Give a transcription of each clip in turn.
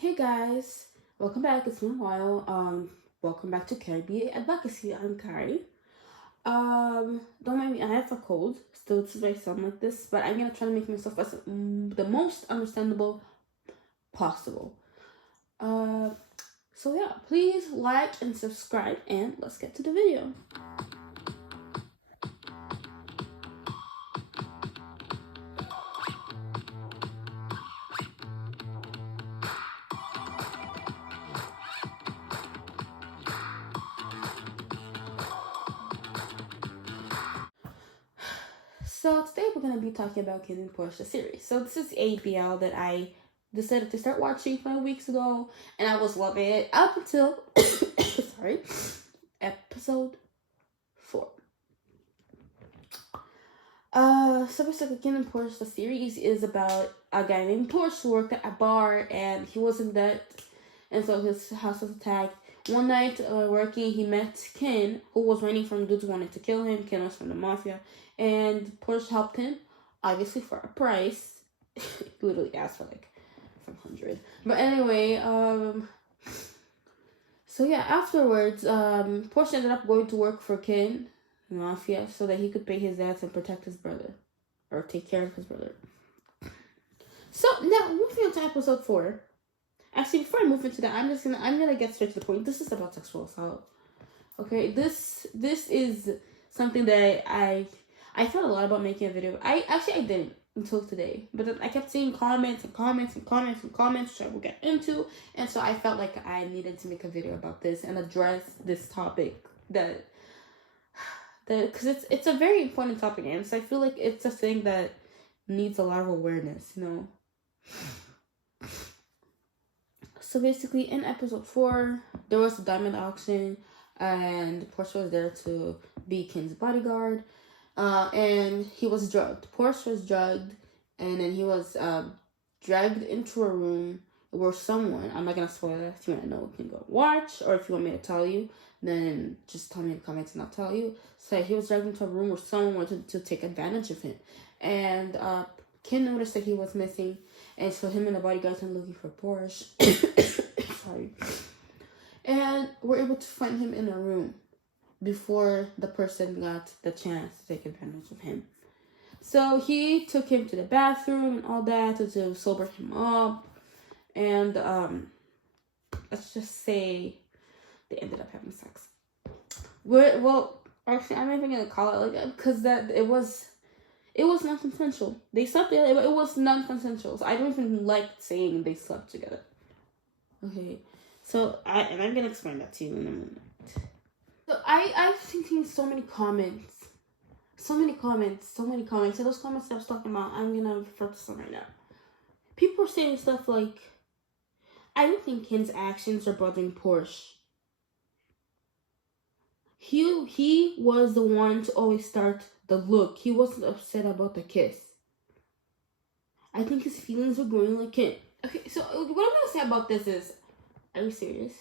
Hey guys, welcome back. It's been a while. Welcome back to Caribbean Advocacy. I'm Carrie. Don't mind me. I have a cold. Still, this is why I sound like this, but I'm gonna try to make myself as the most understandable possible. So yeah, please like and subscribe, and let's get to the video. So today we're going to be talking about Kinn and Porsche series. So this is a BL that I decided to start watching 5 weeks ago, and I was loving it up until sorry, episode 4. So basically, Kinn and Porsche, the series is about a guy named Porsche who worked at a bar, and he was in debt, and so his house was attacked. One night, working, he met Kinn, who was running from dudes who wanted to kill him. Kinn was from the mafia, and Porsche helped him, obviously for a price. Literally asked for like 500. But anyway, so yeah, afterwards, Porsche ended up going to work for Kinn, the mafia, so that he could pay his debts and protect his brother, or take care of his brother. So now, moving on to episode 4. Actually, before I move into that, I'm gonna get straight to the point. This is about sexual assault. Okay, this is something that I thought a lot about making a video. I didn't until today, but then I kept seeing comments, which I will get into, and so I felt like I needed to make a video about this and address this topic because it's a very important topic, and so I feel like it's a thing that needs a lot of awareness, you know. So basically, in episode 4, there was a diamond auction, and Porsche was there to be Kinn's bodyguard, and he was drugged. Porsche was drugged, and then he was dragged into a room where someone, I'm not going to spoil that. If you want to know, you can go watch, or if you want me to tell you, then just tell me in the comments and I'll tell you. So he was dragged into a room where someone wanted to take advantage of him, and Kinn noticed that he was missing, and so him and the bodyguards went looking for Porsche. Sorry. And we're able to find him in a room before the person got the chance to take advantage of him. So he took him to the bathroom and all that to sober him up. And let's just say they ended up having sex. Well, actually, I'm not even gonna call it like that because it was non-consensual. They slept together, but it was non-consensual. So I don't even like saying they slept together. Okay, so I'm gonna explain that to you in a moment. So I've seen so many comments. And those comments that I was talking about, I'm gonna refer to some right now. People are saying stuff like, I don't think Kinn's actions are bothering Porsche. He was the one to always start the look. He wasn't upset about the kiss. I think his feelings were growing like Kinn. Okay, so what I'm gonna say about this is, are you serious?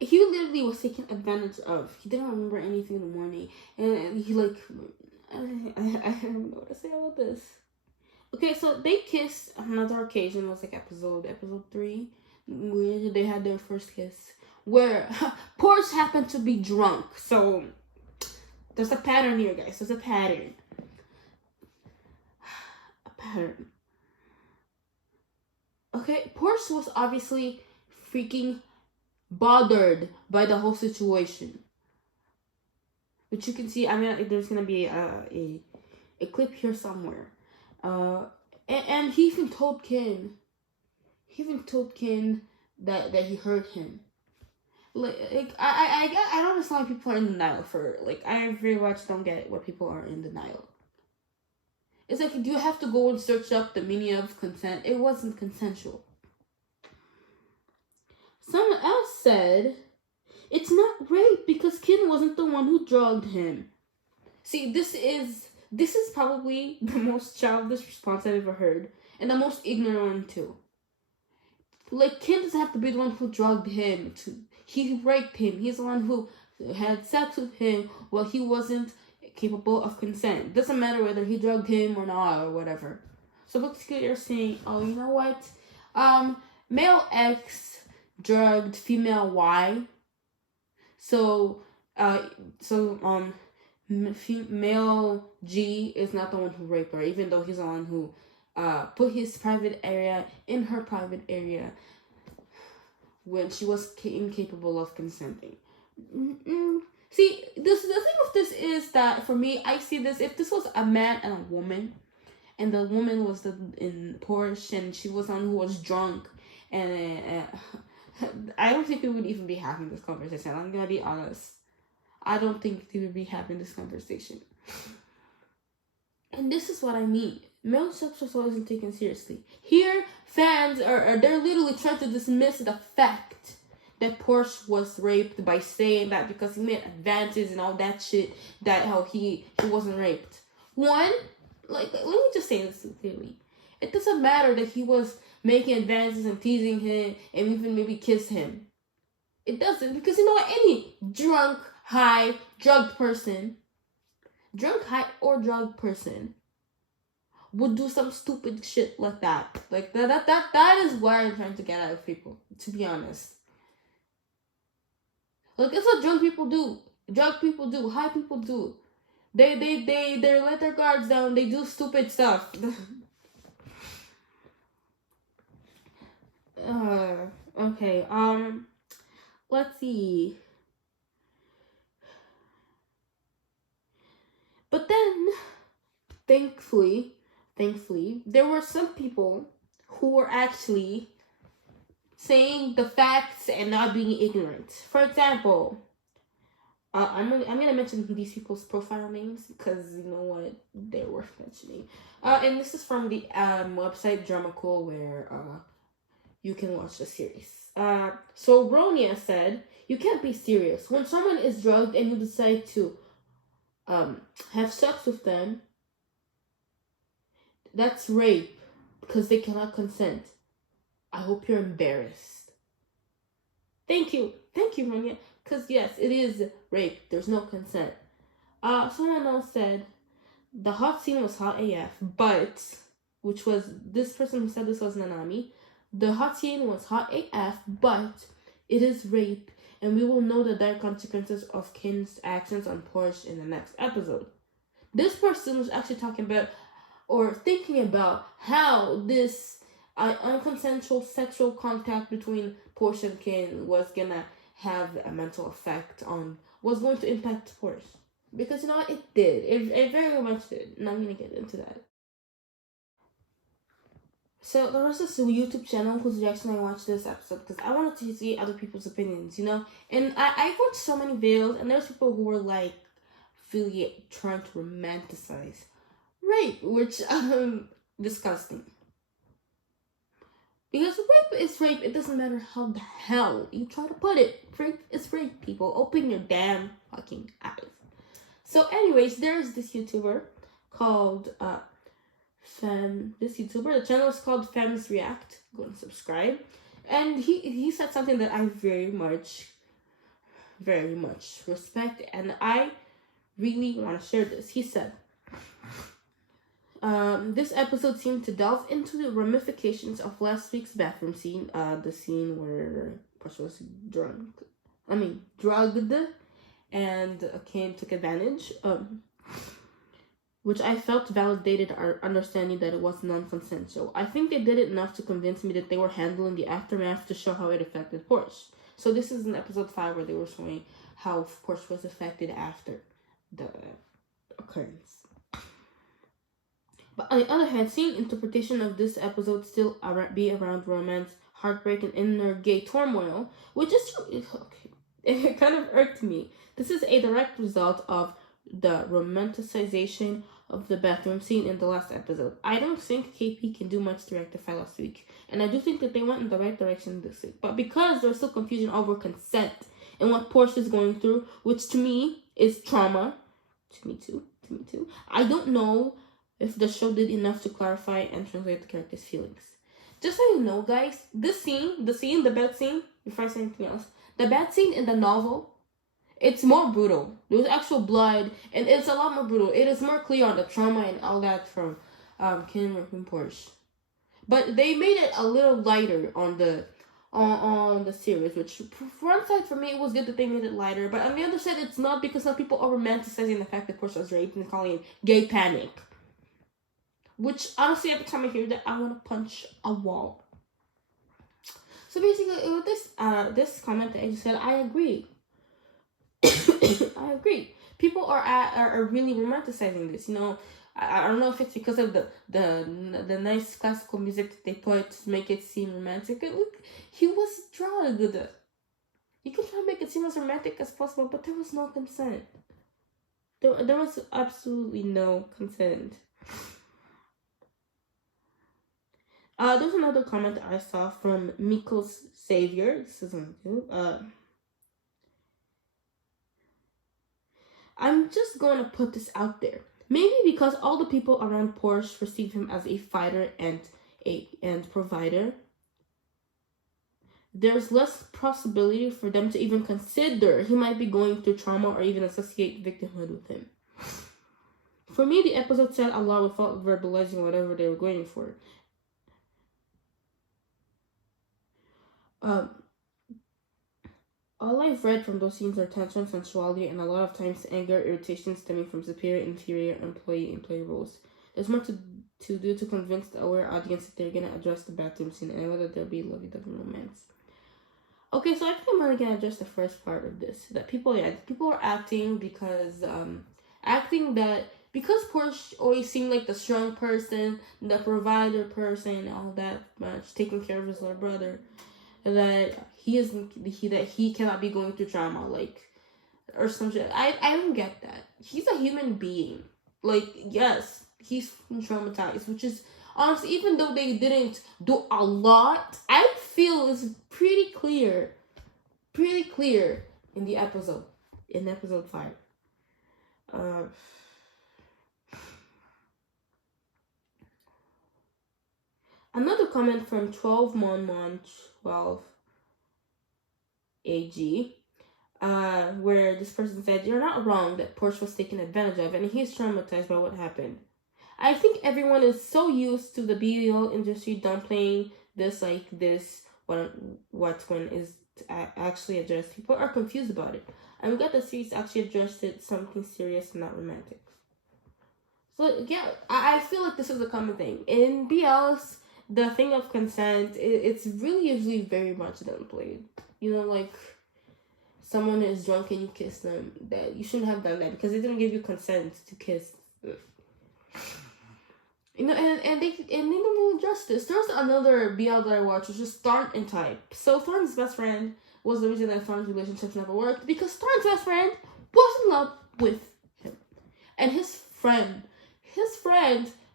He literally was taken advantage of. He didn't remember anything in the morning, and he like, I don't know what to say about this. Okay, so they kissed on another occasion. It was like episode 3, where they had their first kiss, where Porsche happened to be drunk. So there's a pattern here, guys. There's a pattern. Okay, Porsche was obviously freaking bothered by the whole situation. Which you can see, I mean, there's gonna be a clip here somewhere. And he even told Kinn. That he hurt him. Like I don't understand why people are in denial for, like, I very much don't get why people are in denial. It's like, do you have to go and search up the meaning of consent? It wasn't consensual. Someone else said, it's not rape because Kinn wasn't the one who drugged him. See, this is probably the most childish response I've ever heard, and the most ignorant one too. Like, Kinn doesn't have to be the one who drugged him. He raped him. He's the one who had sex with him while he wasn't capable of consent. Doesn't matter whether he drugged him or not or whatever. So basically, you're saying, oh, you know what? male X drugged female Y. So, male G is not the one who raped her, even though he's the one who put his private area in her private area when she was incapable of consenting. See, the thing with this is that for me, I see this, if this was a man and a woman, and the woman was in Porsche, and she was on who was drunk, and I don't think we would even be having this conversation. I'm gonna be honest. I don't think they would be having this conversation. And this is what I mean. Male sexual assault isn't taken seriously. Here, fans they're literally trying to dismiss the fact that Porsche was raped by saying that because he made advances and all that shit, that how he wasn't raped. One, like, let me just say this clearly. It doesn't matter that he was making advances and teasing him and even maybe kiss him. It doesn't, because you know what? Any drunk, high, drugged person would do some stupid shit like that. Like that is what I'm trying to get out of people, to be honest. Like, that's what drunk people do. Drunk people do. High people do. They let their guards down. They do stupid stuff. Okay. Let's see. But then, thankfully, there were some people who were actually saying the facts and not being ignorant. For example, I'm gonna mention these people's profile names because you know what, they're worth mentioning. And this is from the website Dramacool, where you can watch the series. So Ronia said, "You can't be serious when someone is drugged and you decide to have sex with them. That's rape because they cannot consent. I hope you're embarrassed." Thank you, Ronia. Because yes, it is rape. There's no consent. Someone else said the hot scene was hot AF, but which was this person who said this was Nanami. The hot scene was hot AF, but it is rape, and we will know the dire consequences of Kinn's actions on Porsche in the next episode. This person was actually talking about or thinking about how this unconsensual sexual contact between Porsche and Kinn was gonna have a mental effect was going to impact Porsche. Because you know what, it did. It very much did. And I'm gonna get into that. So the rest of the YouTube channel whose reaction I watched this episode, because I wanted to see other people's opinions, you know? And I watched so many videos, and there's people who were like really trying to romanticize rape, which disgusting. Because rape is rape. It doesn't matter how the hell you try to put it. Rape is rape, people. Open your damn fucking eyes. So anyways, there's this YouTuber called the channel is called Femmes React. Go and subscribe. And he said something that I very much respect, and I really want to share this. He said, this episode seemed to delve into the ramifications of last week's bathroom scene, the scene where Porsche was drugged, and Kinn took advantage, which I felt validated our understanding that it was non-consensual. I think they did it enough to convince me that they were handling the aftermath to show how it affected Porsche. So this is in episode 5 where they were showing how Porsche was affected after the occurrence. But on the other hand, seeing interpretation of this episode still be around romance, heartbreak, and inner gay turmoil, which is okay, it kind of irked me. This is a direct result of the romanticization of the bathroom scene in the last episode. I don't think KP can do much to rectify last week, and I do think that they went in the right direction this week. But because there's still confusion over consent and what Porsche is going through, which to me is trauma, to me too, I don't know if the show did enough to clarify and translate the character's feelings. Just so you know, guys, the bad scene, before I say anything else, the bad scene in the novel, it's more brutal. There's actual blood, and it's a lot more brutal. It is more clear on the trauma and all that from Kinn and Porsche. But they made it a little lighter on the series, which for one side for me it was good that they made it lighter, but on the other side it's not, because some people are romanticizing the fact that Porsche was raped and calling it gay panic. Which honestly, every time I hear that, I want to punch a wall. So basically, with this comment that I just said, I agree. I agree. People are really romanticizing this. I don't know if it's because of the nice classical music that they put to make it seem romantic. Look, he was drugged. You can try to make it seem as romantic as possible, but there was no consent. There was absolutely no consent. There's another comment that I saw from Miko's Savior. This is on YouTube. I'm just going to put this out there. Maybe because all the people around Porsche perceive him as a fighter and provider, there's less possibility for them to even consider he might be going through trauma or even associate victimhood with him. For me, the episode said a lot without verbalizing whatever they were going for. All I've read from those scenes are tension, sensuality, and a lot of times anger, irritation stemming from superior, inferior, employee roles. There's more to do to convince the aware audience that they're gonna address the bathroom scene and whether there'll be lovey-dovey romance. Okay, so I think I'm really gonna address the first part of this. That people are acting because because Porsche always seemed like the strong person, the provider person, all that much, taking care of his little brother, that he cannot be going through trauma, like, or some shit. I don't get that. He's a human being. Like, yes, he's traumatized, which is honestly, even though they didn't do a lot, I feel it's pretty clear in episode 5. Another comment from 12 AG, where this person said, "You're not wrong that Porsche was taken advantage of, and he's traumatized by what happened. I think everyone is so used to the BL industry downplaying this like this, when is actually addressed. People are confused about it. I'm glad the series actually addressed it, something serious and not romantic." So yeah, I feel like this is a common thing. In BLs, the thing of consent, it's really usually very much downplayed. Like, someone is drunk and you kiss them, that you shouldn't have done that because they didn't give you consent to kiss. And they don't do justice. There's another BL that I watched, which is Thorn and Type. So Thorn's best friend was the reason that Thorn's relationship never worked, because Thorn's best friend was in love with him. And his friend,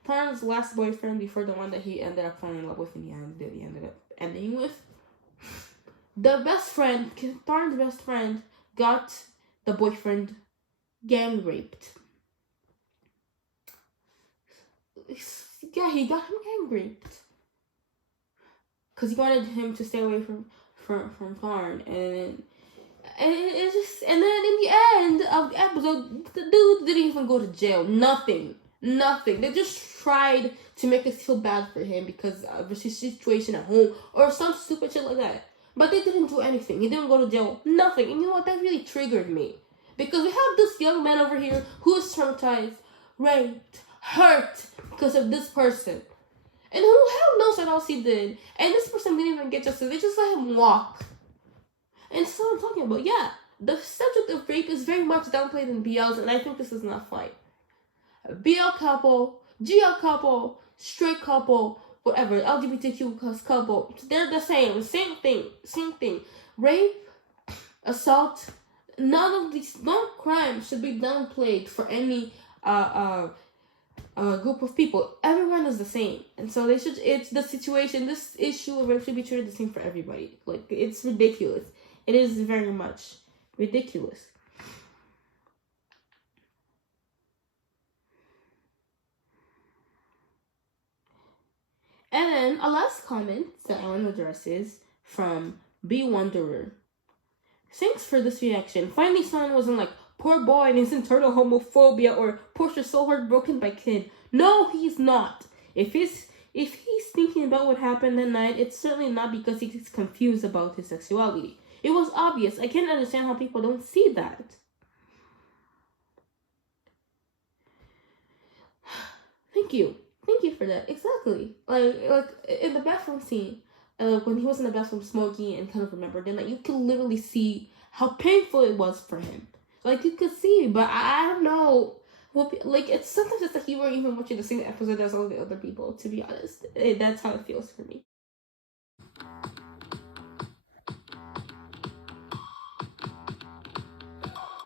Thorn's last boyfriend before the one that he ended up falling in love with in the end, that he ended up ending with, Thorn's best friend, got the boyfriend gang raped. Yeah, he got him gang raped because he wanted him to stay away from Thorn, and then in the end of the episode, the dude didn't even go to jail. Nothing. They just tried to make us feel bad for him because of his situation at home or some stupid shit like that. But they didn't do anything. He didn't go to jail. Nothing. And you know what? That really triggered me. Because we have this young man over here who is traumatized, raped, hurt because of this person. And who hell knows what else he did. And this person didn't even get justice. They just let him walk. And so I'm talking about, yeah, the subject of rape is very much downplayed in BLs, and I think this is not fine. BL couple, GL couple, straight couple, whatever, LGBTQ couple, they're the same thing. Rape, assault, no crime should be downplayed for any group of people. Everyone is the same, and so this issue of rape should be treated the same for everybody. Like, it's ridiculous. It is very much ridiculous. And then a last comment that I want to address is from B Wanderer. Thanks for this reaction. Finally, someone wasn't like, poor boy and his internal homophobia, or Porsche's so heartbroken by Kinn. No, he's not. If if he's thinking about what happened that night, it's certainly not because he's confused about his sexuality. It was obvious. I can't understand how people don't see that. Thank you for that. Exactly. Like in the bathroom scene, when he was in the bathroom smoking and kind of remembered, then like you could literally see how painful it was for him. Like you could see, but I don't know. Like it's sometimes it's like you weren't even watching the same episode as all the other people. To be honest, that's how it feels for me.